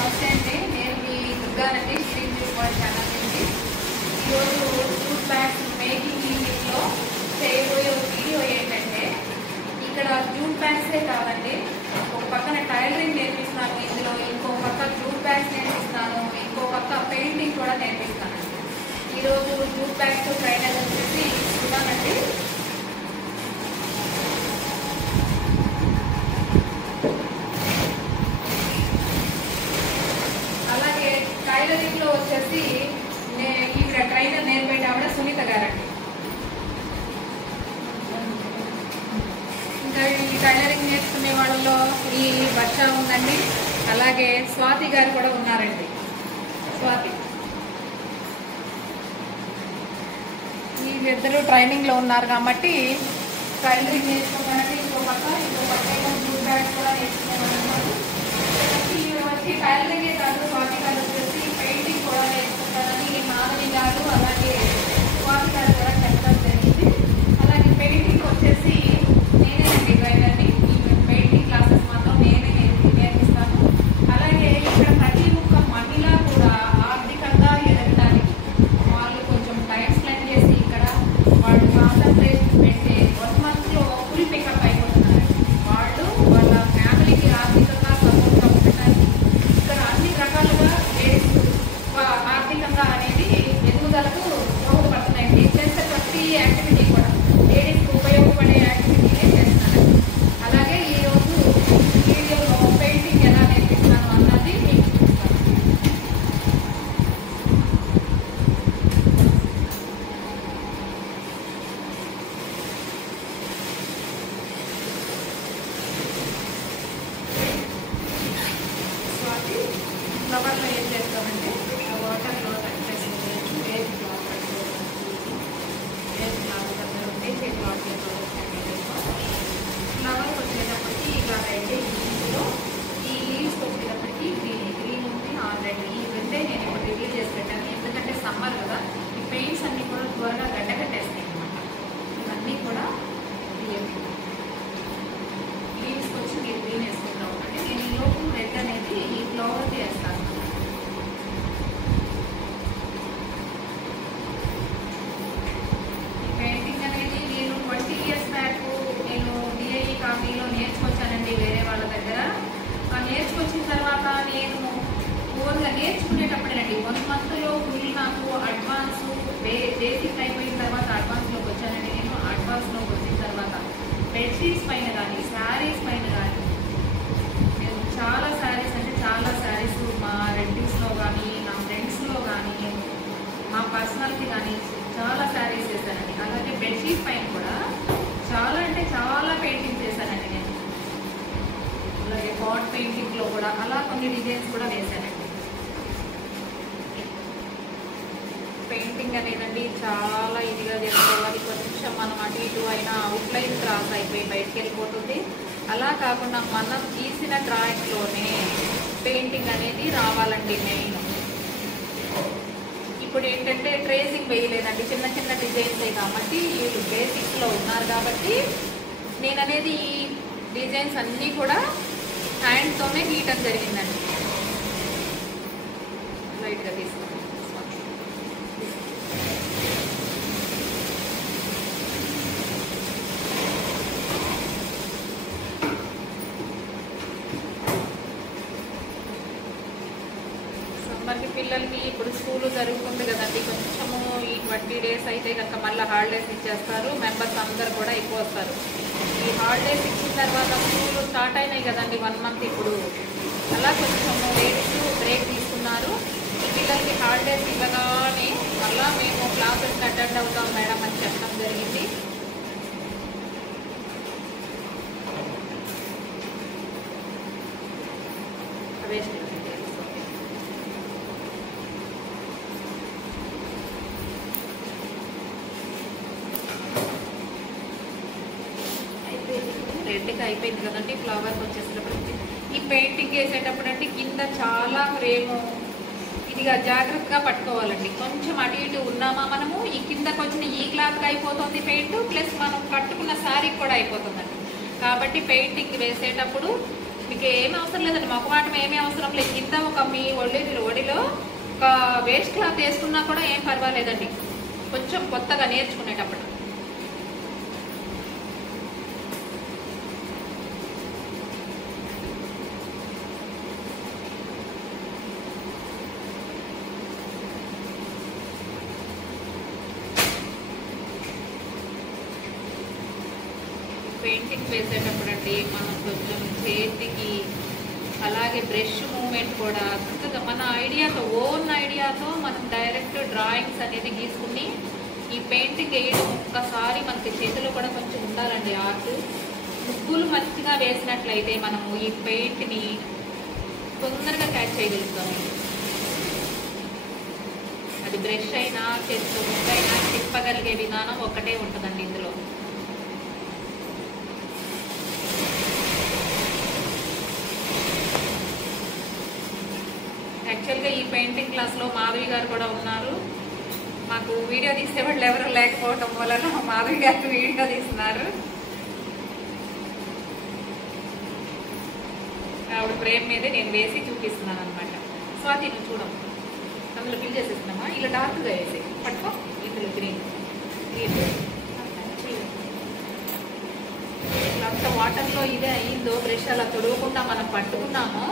నమస్తే అండి. నేను మీ దుర్గానండి, శ్రీం న్యూస్ ఛానల్ నుంచి. ఈరోజు జూట్ బ్యాగ్స్ మేకింగ్ యూనిట్లో చేయబోయే వీడియో ఏంటంటే, ఇక్కడ జూట్ బ్యాగ్సే కాదండి, ఒక పక్కన టైలరింగ్ నేర్పిస్తాను, ఇందులో ఇంకో పక్క జూట్ బ్యాగ్స్ నేర్పిస్తాను, ఇంకో పక్క పెయింటింగ్ కూడా నేర్పిస్తానండి. ఈరోజు జూట్ బ్యాగ్స్ ట్రైనర్ వచ్చేసి చూడాలండి. అలాగే టైలరింగ్ లో వచ్చేసి ఇక్కడ ట్రైనర్ నేర్పేట ఆవిడ సునీత గారండి. ఇంకా ఈ టైలరింగ్ నేర్చుకునే వాళ్ళలో ఈ వర్ష ఉందండి, అలాగే స్వాతి గారు కూడా ఉన్నారండి. స్వాతి వీళ్ళిద్దరూ ట్రైనింగ్ లో ఉన్నారు కాబట్టి టైలరింగ్ నేర్చుకోవడానికి ఇంకో పక్క జూట్ బ్యాగ్స్ కూడా నేర్చుకోవాలి. వచ్చి టైలరింగే కాదు, స్వాతి గారు వచ్చేసి పెయింటింగ్ కూడా నేర్చుకుంటారని మాధవి గారు అలాగే స్వాతి గారు కూడా చెప్పడం జరిగింది. అలాగే పెయింటింగ్ వచ్చేసి నేనేనండి ట్రైనర్ని. ఈ పెయింటింగ్ క్లాసెస్ మాత్రం నేనే నేర్పిస్తాను. అలాగే ఇక్కడ ప్రతి ఒక్క మహిళ కూడా ఆర్థికంగా ఎదగడానికి వాళ్ళు కొంచెం టైం స్పెండ్ చేసి ఇక్కడ వాళ్ళు కాన్సన్ట్రేషన్ పెడితే 1 monthలో ఫుల్ పికప్ అయిపోతున్నారు. వాళ్ళు వాళ్ళ ఫ్యామిలీకి ఆర్థికంగా సపోర్ట్గా ఉండటానికి ఇక్కడ అన్ని రకాలుగా ఆర్థికంగా అనేది ఎదుగుదలకు దోహదపడుతున్నాయి. నేను చేసే ప్రతి యాక్టివిటీ కూడా లేడీస్కి ఉపయోగపడే యాక్టివిటీనే చేస్తాను. అలాగే ఈరోజు వీడియోలో పెయింటింగ్ ఎలా నేర్పిస్తాను అన్నది మీకు చూపిస్తాను. స్వాతి ఫ్లవర్లో ఏం చేస్తామంటే వాటర్లో టచ్ చేస్తుంది, వేజ్ క్లాత్ ఫ్లవర్స్ వచ్చేటప్పటికి ఇలా అయితే ఇందులో ఈ లీవ్స్ వచ్చేటప్పటికి గ్రీన్ ఉంది, ఆల్రెడీ ఈ రెండే నేను ఇప్పుడు రివ్యూ చేసి పెట్టాను. ఎందుకంటే సమ్మర్ కదా, ఈ పెయింట్స్ అన్నీ కూడా త్వరగా గడ్డకట్టేస్తాయి అనమాట. ఇవన్నీ కూడా లీవ్స్కి వచ్చి మీరు గ్రీన్ వేసుకుంటూ ఉండండి. నేను ఈ లోపు రెడ్ అనేది ఈ ఫ్లవర్కి వేస్తాను. పెయింటింగ్ అనేది నేను 20 years బ్యాక్ నేను డిఐఈ కాలనీలో నేర్చుకొచ్చానండి వేరే వాళ్ళ దగ్గర. నేర్చుకొచ్చిన తర్వాత నేను ఓన్గా నేర్చుకునేటప్పుడేనండి 1 monthలో ఫుల్ నాకు అడ్వాన్స్ బేసిక్ అయిపోయిన తర్వాత అడ్వాన్స్లోకి వచ్చానండి. నేను అడ్వాన్స్లోకి వచ్చిన తర్వాత బెడ్షీట్స్ పైన కానీ శారీస్ పైన కానీ నేను చాలా శారీస్ అంటే చాలా శారీస్ మా రెడ్డిస్లో కానీ నా ఫ్రెండ్స్లో కానీ మా పర్సనల్కి కానీ చాలా శారీస్ చేశానండి. అలాగే బెడ్షీట్ పైన కూడా చాలా అంటే చాలా పెయింటింగ్ చేశానండి నేను. అలాగే పాట్ పెయింటింగ్లో కూడా అలా కొన్ని డిజైన్స్ కూడా వేశానండి. పెయింటింగ్ అనేదండి చాలా ఇదిగా చేసుకోవాలి. కొంచెం మనం అటు ఇటు అయినా అవుట్లైన్ క్రాస్ అయిపోయి బయటకు వెళ్ళిపోతుంది. అలా కాకుండా మనం గీసిన డ్రాయింగ్లోనే పెయింటింగ్ అనేది రావాలండి మెయిన్. ఇప్పుడు ఏంటంటే ట్రేసింగ్ వేయలేదండి, చిన్న చిన్న డిజైన్స్ కాబట్టి వీళ్ళు బేసిక్స్లో ఉన్నారు కాబట్టి నేను అనేది ఈ డిజైన్స్ అన్నీ కూడా హ్యాండ్తోనే గీయటం జరిగిందండి. లైట్గా తీసుకోండి. మనకి పిల్లలకి ఇప్పుడు స్కూల్ జరుగుతుంది కదండి, కొంచెము ఈ 20 days అయితే కనుక మళ్ళీ హాలిడేస్ ఇచ్చేస్తారు. మెంబర్స్ అందరు కూడా ఎక్కువ వస్తారు. ఈ హాలిడేస్ ఇచ్చిన తర్వాత స్కూల్ స్టార్ట్ అయినాయి కదండి 1 month. ఇప్పుడు అలా కొంచెము లేడీస్ బ్రేక్ తీసుకున్నారు. ఈ పిల్లలకి హాలిడేస్ ఇవ్వగానే మళ్ళీ మేము క్లాసెస్ అటెండ్ అవుతాం మేడం అని చెప్పడం జరిగింది. వేస్ట్ రెడ్గా అయిపోయింది కదండి. ఫ్లవర్కి వచ్చేసేటప్పటికి ఈ పెయింటింగ్ వేసేటప్పుడు అంటే కింద చాలా ఫ్రేము ఇదిగా జాగ్రత్తగా పట్టుకోవాలండి. కొంచెం అటు ఇటు ఉన్నామా మనము ఈ కిందకు వచ్చిన ఈ క్లాత్కి అయిపోతుంది పెయింట్, ప్లస్ మనం కట్టుకున్న శారీకి కూడా అయిపోతుందండి. కాబట్టి పెయింటింగ్ వేసేటప్పుడు మీకు ఏమి అవసరం లేదండి, మొక్కమాటం ఏమీ అవసరం లేదు. కింద ఒక మీ ఒడిలో ఒక వేస్ట్ క్లాత్ వేసుకున్నా కూడా ఏం పర్వాలేదండి, కొంచెం కొత్తగా నేర్చుకునేటప్పుడు. పెయింటింగ్ వేసేటప్పుడు అండి మనం కొంచెం చేతికి అలాగే బ్రష్ మూమెంట్ కూడా చక్కగా మన ఐడియాతో, ఓన్ ఐడియాతో మనం డైరెక్ట్ డ్రాయింగ్స్ అనేది గీసుకుని ఈ పెయింటింగ్ వేయడం ఒక్కసారి మనకి చేతిలో కూడా కొంచెం ఉండాలండి ఆర్ట్. ముగ్గులు మంచిగా వేసినట్లయితే మనము ఈ పెయింట్ని తొందరగా క్యాచ్ చేయగలుగుతాము. అది బ్రష్ అయినా చేతితో ముగ్గైనా తిప్పగలిగే విధానం ఒకటే ఉంటుందండి ఇందులో. యాక్చువల్గా ఈ పెయింటింగ్ క్లాస్లో మాధవి గారు కూడా ఉన్నారు. మాకు వీడియో తీసేవాళ్ళు ఎవరు లేకపోవటం వలన మాధవి గారు వీడియో తీస్తున్నారు. ఆవిడ ఫ్రేమ్ మీదే నేను వేసి చూపిస్తున్నాను అనమాట. స్వాతి నువ్వు చూడము, అందులో ఫిల్ చేసేస్తున్నామా, ఇలా డార్క్గా వేసి పట్టుకో, ఇందులో గ్రీన్ అంత వాటర్లో ఇదే అయిందో బ్రష్ అలా తొడవకుండా మనం పట్టుకున్నామో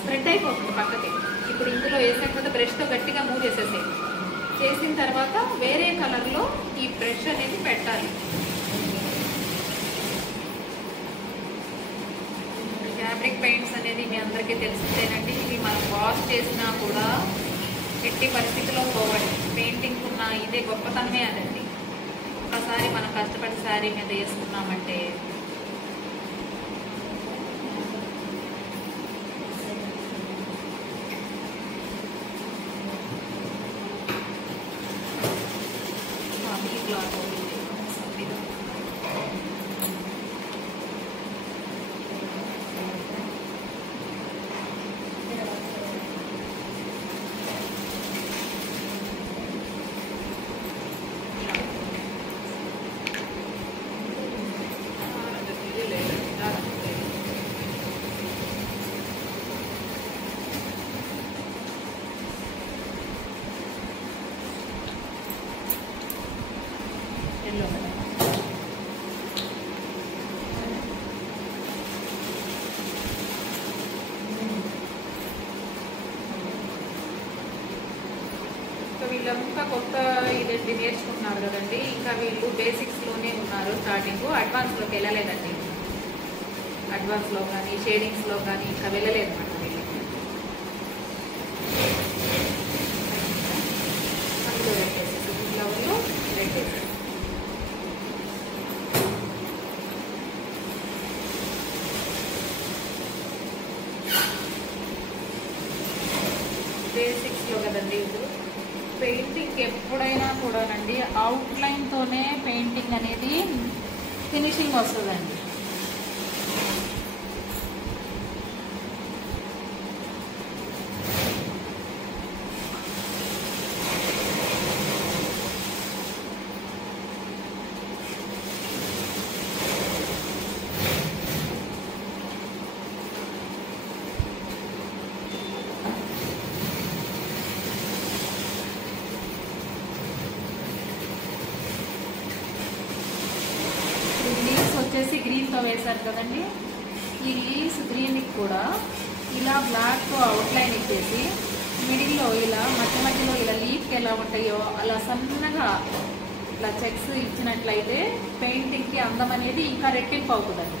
స్ప్రెడ్ అయిపోతుంది పక్కకి. ఇప్పుడు ఇందులో వేసిన తర్వాత బ్రష్తో గట్టిగా మూవ్ చేసేసేది. చేసిన తర్వాత వేరే కలర్లో ఈ బ్రష్ అనేది పెట్టాలి. ఫ్యాబ్రిక్ పెయింట్స్ అనేది మీ అందరికీ తెలిసిందేనండి. ఇవి మనం వాష్ చేసినా కూడా ఎట్టి పరిస్థితిలో పోవండి. పెయింటింగ్ ఉన్న ఇదే గొప్పతనమే అదండి. ఒకసారి మనం కష్టపడి శారీ మీద వేసుకున్నామంటే వీళ్ళంతా కొత్త ఇదేంటి నేర్చుకుంటున్నారు కదండి. ఇంకా వీళ్ళు బేసిక్స్లోనే ఉన్నారు, స్టార్టింగ్. అడ్వాన్స్లోకి వెళ్ళలేదండి. అడ్వాన్స్లో కానీ షేడింగ్స్లో కానీ ఇంకా వెళ్ళలేదు అన్నమాట వీళ్ళకి. అందులో పెట్టేసి ఫ్లవర్లో పెట్టేసి బేసిక్స్లో కదండి. ఇప్పుడు పెయింటింగ్ ఎప్పుడైనా కూడానండి అవుట్లైన్తోనే పెయింటింగ్ అనేది ఫినిషింగ్ వస్తుందండి. వచ్చేసి గ్రీన్తో వేశారు కదండి. ఈ లీవ్స్ గ్రీన్కి కూడా ఇలా బ్లాక్తో అవుట్లైన్ ఇచ్చేసి మిడిల్లో ఇలా మధ్య మధ్యలో ఇలా లీఫ్కి ఎలా ఉంటాయో అలా సన్నగా ఇట్లా చెక్స్ ఇచ్చినట్లయితే పెయింటింగ్కి అందం అనేది ఇంకా రెట్టింపు అవుతుందండి.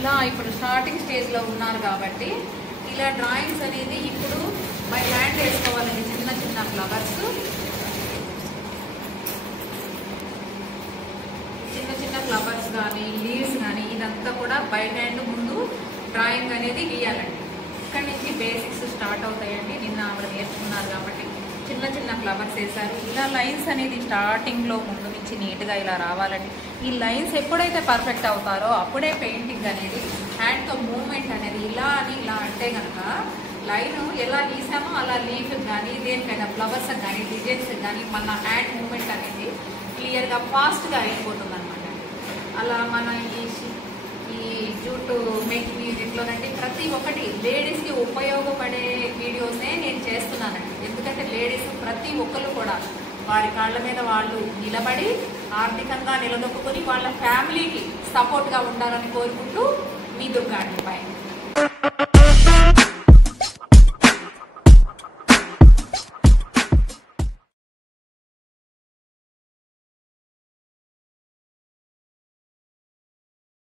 ఇలా ఇప్పుడు స్టార్టింగ్ స్టేజ్లో ఉన్నారు కాబట్టి ఇలా డ్రాయింగ్స్ అనేది ఇప్పుడు బై హ్యాండ్ వేసుకోవాలండి. చిన్న చిన్న ఫ్లవర్స్, చిన్న చిన్న ఫ్లవర్స్ కానీ లీవ్స్ కానీ ఇదంతా కూడా బై హ్యాండ్ ముందు డ్రాయింగ్ అనేది గీయాలండి. ఇక్కడి నుంచి బేసిక్స్ స్టార్ట్ అవుతాయండి. నిన్న ఆవిడ నేర్చుకున్నారు కాబట్టి చిన్న చిన్న ఫ్లవర్స్ వేశారు. ఇలా లైన్స్ అనేది స్టార్టింగ్లో ముందు నుంచి నీట్గా ఇలా రావాలండి. ఈ లైన్స్ ఎప్పుడైతే పర్ఫెక్ట్ అవుతారో అప్పుడే పెయింటింగ్ అనేది హ్యాండ్తో మూవ్మెంట్ అనేది ఇలా అని ఇలా అంటే కనుక లైన్ ఎలా గీసామో అలా లీఫ్ కానీ దేనికైనా ఫ్లవర్స్ కానీ డిజైన్స్ కానీ మన హ్యాండ్ మూవ్మెంట్ అనేది క్లియర్గా ఫాస్ట్గా అయిపోతుంది అనమాట. అలా మన ఈ జూట్ మేకింగ్ మ్యూజిక్లోనండి ప్రతి ఒక్కటి లేడీస్కి ఉపయోగపడే వీడియోసే నేను చేస్తున్నానండి. ఎందుకంటే లేడీస్ ప్రతి ఒక్కరు కూడా వారి కాళ్ళ మీద వాళ్ళు నిలబడి ఆర్థికంగా నిలదొక్కుని వాళ్ళ ఫ్యామిలీకి సపోర్ట్గా ఉండాలని కోరుకుంటూ మీ దుర్గా పై